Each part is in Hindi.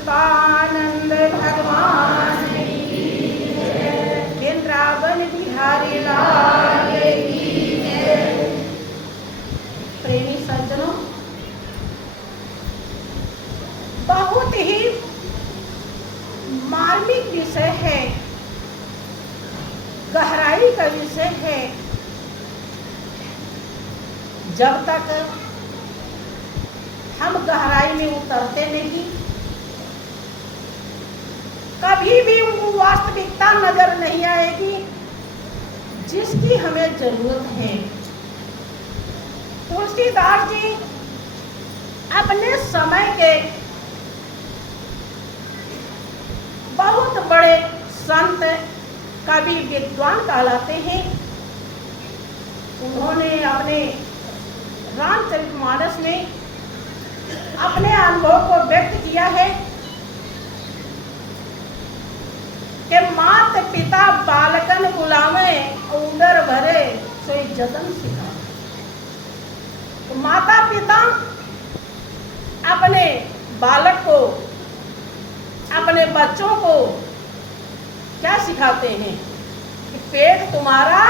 पुष्पानंद भगवान की जय। वृंदावन बिहारी लाल की जय। प्रेमी सज्जनों, बहुत ही मार्मिक विषय है, गहराई का विषय है। जब तक हम गहराई में उतरते नहीं, कभी भी वो वास्तविकता नजर नहीं आएगी जिसकी हमें जरूरत है। तुलसीदास जी अपने समय के बहुत बड़े संत, कवि, विद्वान कहलाते हैं। उन्होंने अपने रामचरितमानस में अपने अनुभव को व्यक्त किया है कि मात पिता बालकन बुलावे, उदर भरे सोई जतन सिखावे। तो माता पिता अपने बालक को, अपने बच्चों को क्या सिखाते हैं कि पेट तुम्हारा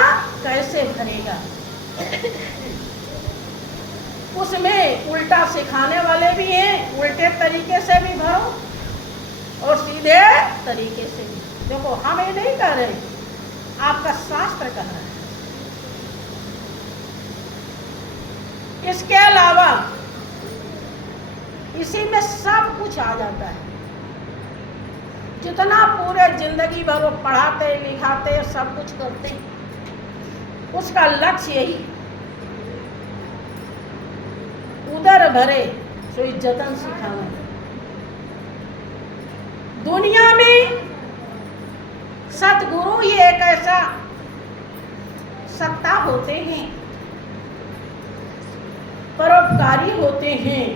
कैसे भरेगा। उसमें उल्टा सिखाने वाले भी हैं, उल्टे तरीके से भी भरो और सीधे तरीके से भी। देखो, हम ये नहीं कह रहे, आपका शास्त्र कह रहा है। इसके अलावा इसी में सब कुछ आ जाता है। जितना पूरे जिंदगी भर वो पढ़ाते लिखाते सब कुछ करते, उसका लक्ष्य यही, उदर भरे सोई जतन सिखावे। दुनिया में सतगुरु ही एक ऐसा सत्ता होते हैं, परोपकारी होते हैं,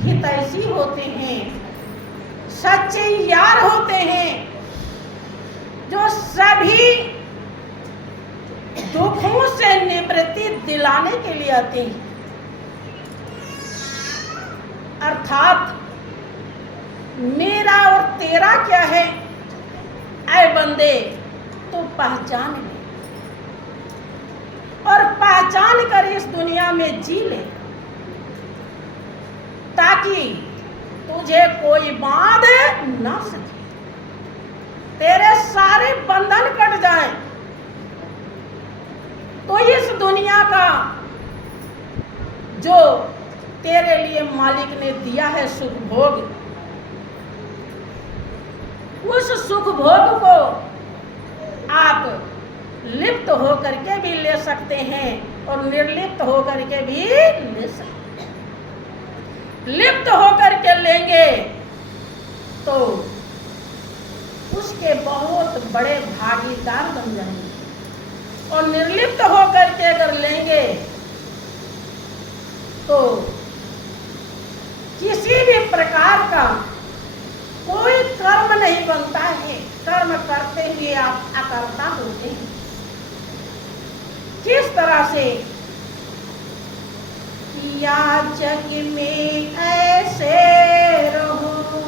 हितैषी होते हैं, सच्चे यार होते हैं, जो सभी दुखों से निवृत्ति दिलाने के लिए आते हैं। अर्थात मेरा और तेरा क्या है, ऐ बंदे तो पहचान ले और पहचान कर इस दुनिया में जी ले, ताकि तुझे कोई बांध ना सके, तेरे सारे बंधन कट जाएं। तो इस दुनिया का जो तेरे लिए मालिक ने दिया है सुख भोग, उस सुख भोग को आप लिप्त होकर के भी ले सकते हैं और निर्लिप्त होकर के भी ले सकते हैं। लिप्त होकर के लेंगे तो उसके बहुत बड़े भागीदार बन जाएंगे, और निर्लिप्त होकर के अगर लेंगे तो किसी भी प्रकार का कोई कर्म नहीं बनता है। कर्म करते हुए आप अकर्ता होते हैं। किस तरह से या जग में ऐसे रहूं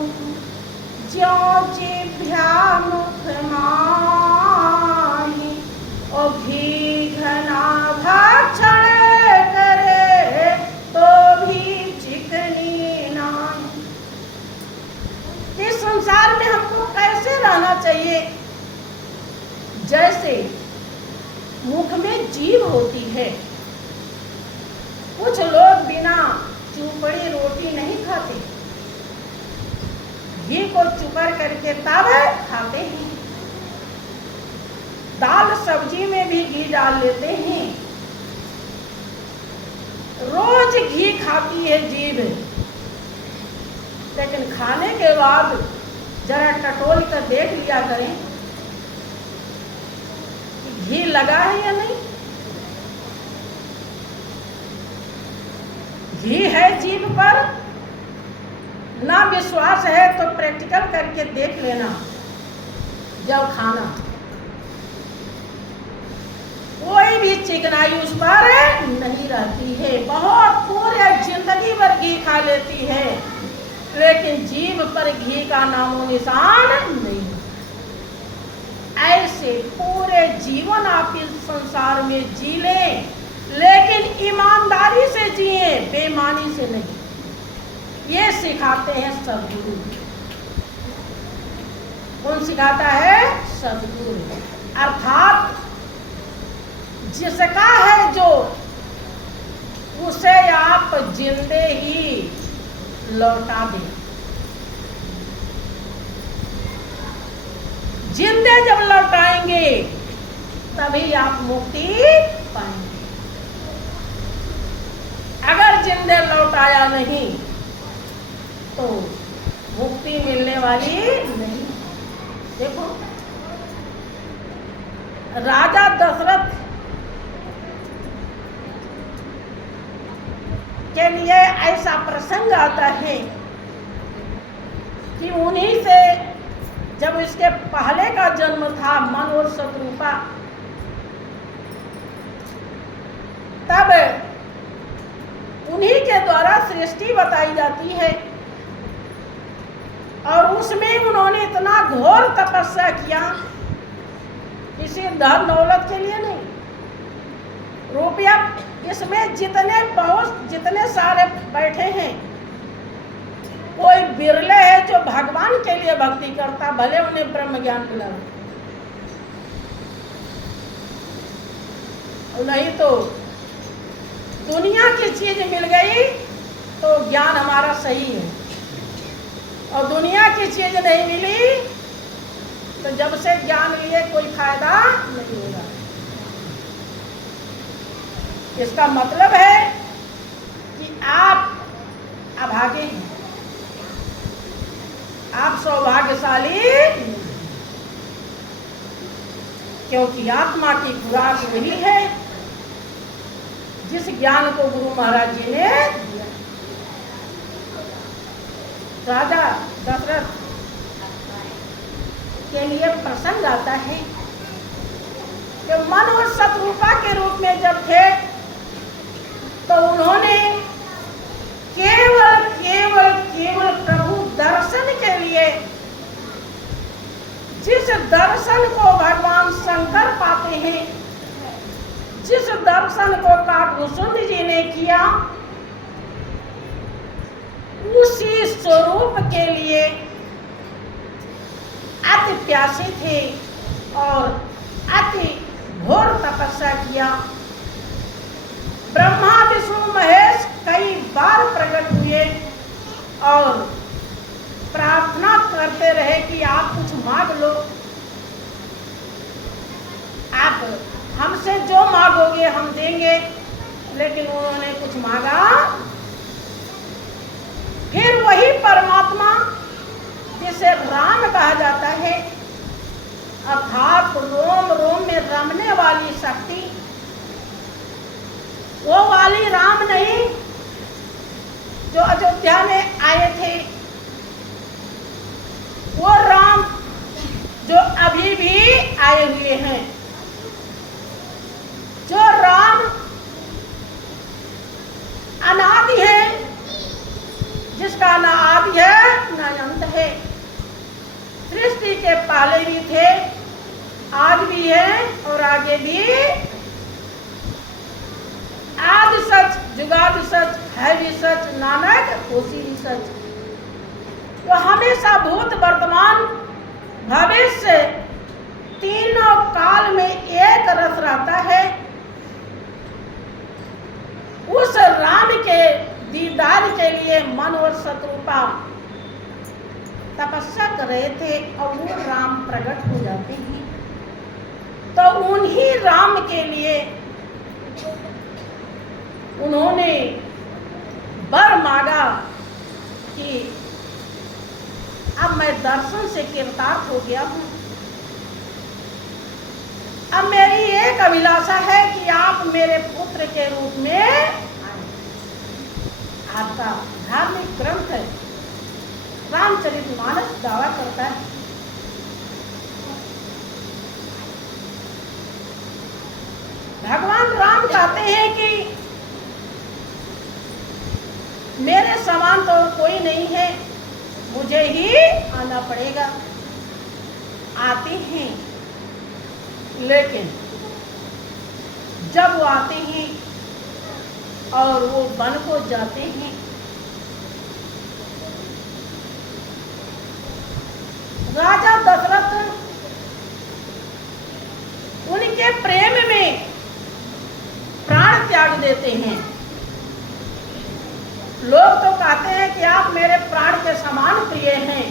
ज्यों जिभ्या मुख माही, और भी घना भक्षण करे तो भी चिकनी नाही। इस संसार में हमको कैसे रहना चाहिए? जैसे मुख में जीभ होती है। कुछ लोग बिना चूपड़ी रोटी नहीं खाते, घी को चुकर करके तब खाते हैं। दाल सब्जी में भी घी डाल लेते हैं। रोज घी खाती है जीभ, लेकिन खाने के बाद जरा टटोल कर देख लिया करें कि घी लगा है या नहीं। घी है जीभ पर, ना विश्वास है तो प्रैक्टिकल करके देख लेना। जब खाना कोई भी चिकनाई उस पर नहीं रहती है। बहुत पूरे जिंदगी भर घी खा लेती है, लेकिन जीभ पर घी का नामो निशान नहीं। ऐसे पूरे जीवन आप इस संसार में जी लें, लेकिन ईमानदारी से जिए, बेईमानी से नहीं। ये सिखाते हैं सद्गुरु। कौन सिखाता है? सद्गुरु। अर्थात जिसका है जो, उसे आप जिंदे ही लौटा दें। जिंदे जब लौटाएंगे तभी आप मुक्ति पाएंगे। अगर जिंदे लौटाया नहीं तो मुक्ति मिलने वाली नहीं। देखो, राजा दशरथ के लिए ऐसा प्रसंग आता है कि उन्हीं से जब इसके पहले का जन्म था मन और शत्रुपा, तब उन्हीं के द्वारा सृष्टि बताई जाती है और उसमें उन्होंने इतना घोर तपस्या किया, किसी धन दौलत के लिए नहीं, रुपया इसमें जितने सारे बैठे हैं, कोई बिरले है जो भगवान के लिए भक्ति करता, भले उन्हें ब्रह्म ज्ञान मिला नहीं तो दुनिया की चीज मिल गई तो ज्ञान हमारा सही है, और दुनिया की चीज नहीं मिली तो जब से ज्ञान लिए कोई फायदा नहीं होगा। इसका मतलब है कि आप अभागे हैं, आप सौभाग्यशाली, क्योंकि आत्मा की खुराक वही है जिस ज्ञान को गुरु महाराज जी ने दिया। राजा दशरथ के लिए प्रसंग आता है कि मन और शत्रुपा के रूप में जब थे तो उन्होंने केवल केवल केवल प्रभु दर्शन के लिए, जिस दर्शन को भगवान शंकर पाते हैं, जिस दर्शन को काकभूषुंड जी ने किया, उसी स्वरूप के लिए अति प्यासे थे और अति घोर तपस्या किया। ब्रह्मा विष्णु महेश कई बार प्रकट हुए और प्रार्थना करते रहे कि आप कुछ मांग लो, आप हमसे जो मांगोगे हम देंगे, लेकिन उन्होंने कुछ मांगा। फिर वही परमात्मा जिसे राम कहा जाता है, अर्थात रोम रोम में रमने वाली शक्ति, वो वाली राम नहीं जो अयोध्या में आए थे, वो राम जो अभी भी आए हुए हैं, जो राम अनादि है, जिसका ना आदि है ना अंत है, सृष्टि के पहले भी थे, आज भी है और आगे भी। आदि सच, जुगादि सच, है भी सच, नानक होसी भी सच। तो हमेशा भूत वर्तमान भविष्य तीनों काल में एक रस रहता है। उस राम के दीदार के लिए मन और शत्रुपा तपस्या कर रहे थे और वो राम प्रकट हो जाते हैं। तो उन्हीं राम के लिए उन्होंने वर मांगा कि अब मैं दर्शन से कृतार्थ हो गया हूँ, अब मेरी एक अभिलाषा है कि आप मेरे पुत्र के रूप में आए। आपका धार्मिक ग्रंथ है रामचरितमानस दावा करता है। भगवान राम कहते हैं कि मेरे समान तो कोई नहीं है, मुझे ही आना पड़ेगा। आते हैं, लेकिन जब वो आते हैं और वो वन को जाते हैं, राजा दशरथ उनके प्रेम में प्राण त्याग देते हैं। लोग तो कहते हैं कि आप मेरे प्राण के समान प्रिय हैं,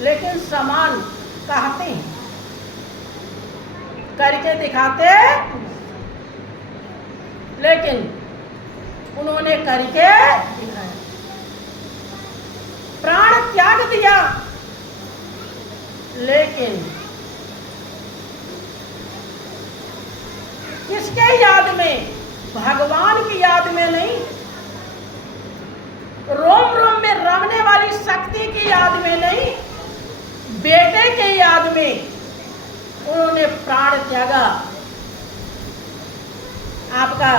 लेकिन समान कहते हैं, करके दिखाते, लेकिन उन्होंने करके दिखाया, प्राण त्याग दिया, लेकिन किसके याद में? भगवान की याद में नहीं, रोम रोम में रमने वाली शक्ति की याद में नहीं, बेटे के याद में उन्होंने प्राण त्यागा। आपका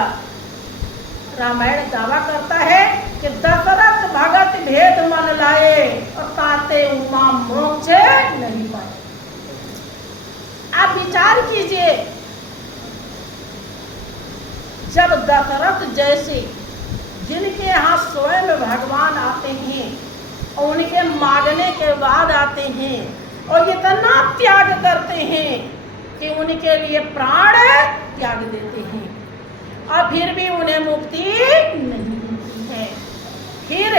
रामायण दावा करता है कि दशरथ भगत भेद मन लाए और ताते उमा मोक्ष नहीं पाए। आप विचार कीजिए, जब दशरथ जैसे जिनके यहाँ स्वयं भगवान आते हैं और उनके मांगने के बाद आते हैं और इतना त्याग करते हैं कि उनके लिए प्राण त्याग देते हैं, और फिर भी उन्हें मुक्ति नहीं मिलती है। फिर